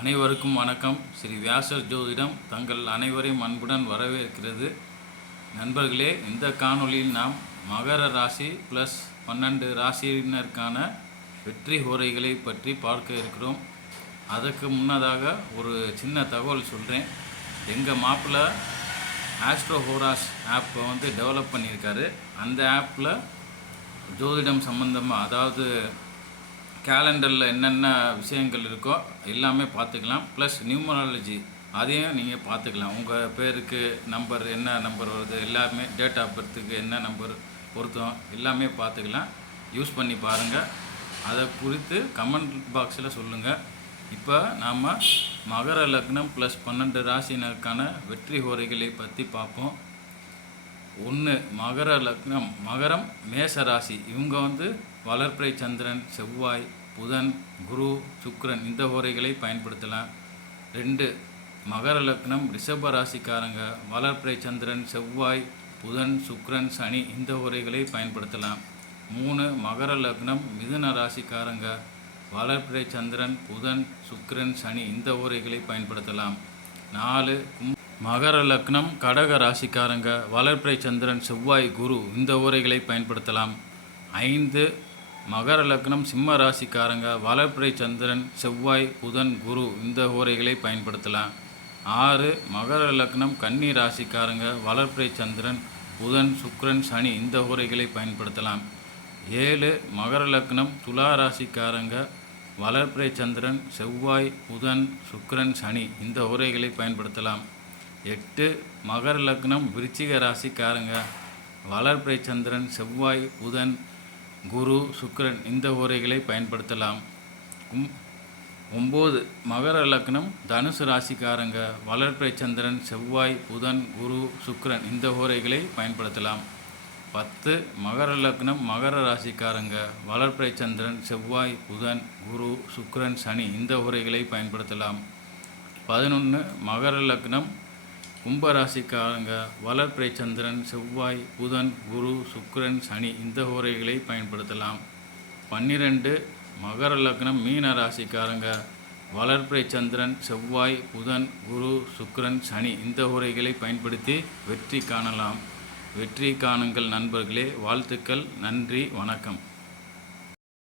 அனைவருக்கும் வணக்கம். ஸ்ரீ வியாசர் ஜோதிடம் தங்கள் அனைவரையும் அன்புடன் வரவேற்கிறது. நண்பர்களே, இந்த காணொளியில் நாம் மகர ராசி ப்ளஸ் 12 ராசியினருக்கான வெற்றி ஹோரைகளை பற்றி பார்க்க இருக்கிறோம். அதுக்கு முன்னதாக ஒரு சின்ன தகவல் சொல்கிறேன். எங்கள் மாப்பிள்ளை ஆஸ்ட்ரோ ஹோராஸ் ஆப்பை டெவலப் பண்ணியிருக்காரு. அந்த ஆப்பில் ஜோதிடம் சம்பந்தமாக, அதாவது கேலண்டரில் என்னென்ன விஷயங்கள் இருக்கோ எல்லாமே பார்த்துக்கலாம். ப்ளஸ் நியூமராலஜி அதையும் நீங்கள் பார்த்துக்கலாம். உங்கள் பேருக்கு நம்பர் என்ன நம்பர் வருது, எல்லாமே டேட் ஆஃப் பர்த்துக்கு என்ன நம்பர் பொருத்தம் எல்லாமே பார்த்துக்கலாம். யூஸ் பண்ணி பாருங்கள். அதை குறித்து கமெண்ட் பாக்ஸில் சொல்லுங்கள். இப்போ நாம் மகர லக்னம் ப்ளஸ் 12 ராசினருக்கான வெற்றி ஹோரைகளை பற்றி பார்ப்போம். 1 மகர லக்னம், மகரம் மேச ராசி. இவங்க வளர்பிறை சந்திரன், செவ்வாய், புதன், குரு, சுக்கிரன் இந்த ஹோரைகளை பயன்படுத்தலாம். 2 மகர லக்னம் ரிஷப ராசிக்காரங்க, வளர்பிறை சந்திரன், செவ்வாய், புதன், சுக்கிரன், சனி இந்த ஹோரைகளை பயன்படுத்தலாம். 3 மகர லக்னம் மிதுன ராசிக்காரங்க, வளர்பிறை சந்திரன், புதன், சுக்கிரன், சனி இந்த ஹோரைகளை பயன்படுத்தலாம். 4 மகர லக்னம் கடக ராசிக்காரங்க, வளர்பிறை சந்திரன், செவ்வாய், குரு இந்த ஹோரைகளை பயன்படுத்தலாம். 5 மகர லக்னம் சிம்ம ராசிக்காரங்க, வளர்பிறை சந்திரன், செவ்வாய், புதன், குரு இந்த ஹோரைகளை பயன்படுத்தலாம். 6 மகர லக்னம் கன்னி ராசிக்காரங்க, வளர்பிறை சந்திரன், புதன், சுக்கிரன், சனி இந்த ஹோரைகளை பயன்படுத்தலாம். 7 மகர லக்னம் துலா ராசிக்காரங்க, வளர்பிறை சந்திரன், செவ்வாய், புதன், சுக்கிரன், சனி இந்த ஹோரைகளை பயன்படுத்தலாம். 8 மகர லக்னம் விருச்சிக ராசிக்காரங்க, வளர்பிறை சந்திரன், செவ்வாய், புதன், குரு, சுக்கிரன் இந்த ஹோரைகளை பயன்படுத்தலாம். 9 மகர லக்னம் தனுசு ராசிக்காரங்க, வளர்பிறை சந்திரன், செவ்வாய், புதன், குரு, சுக்கிரன் இந்த ஹோரைகளை பயன்படுத்தலாம். 10 மகர லக்னம் மகர ராசிக்காரங்க, வளர்பிறை சந்திரன், செவ்வாய், புதன், குரு, சுக்கிரன், சனி இந்த ஹோரைகளை பயன்படுத்தலாம். 11 மகர லக்னம் கும்பராசிக்காரங்க, வளர்பிறை சந்திரன், செவ்வாய், புதன், குரு, சுக்கிரன், சனி இந்த ஹோரைகளை பயன்படுத்தலாம். 12 மகர லக்னம் மீன ராசிக்காரங்க, வளர்பிறை சந்திரன், செவ்வாய், புதன், குரு, சுக்கிரன், சனி இந்த ஹோரைகளை பயன்படுத்தி வெற்றி காணலாம். வெற்றி காணுங்கள் நண்பர்களே. வாழ்த்துக்கள். நன்றி, வணக்கம்.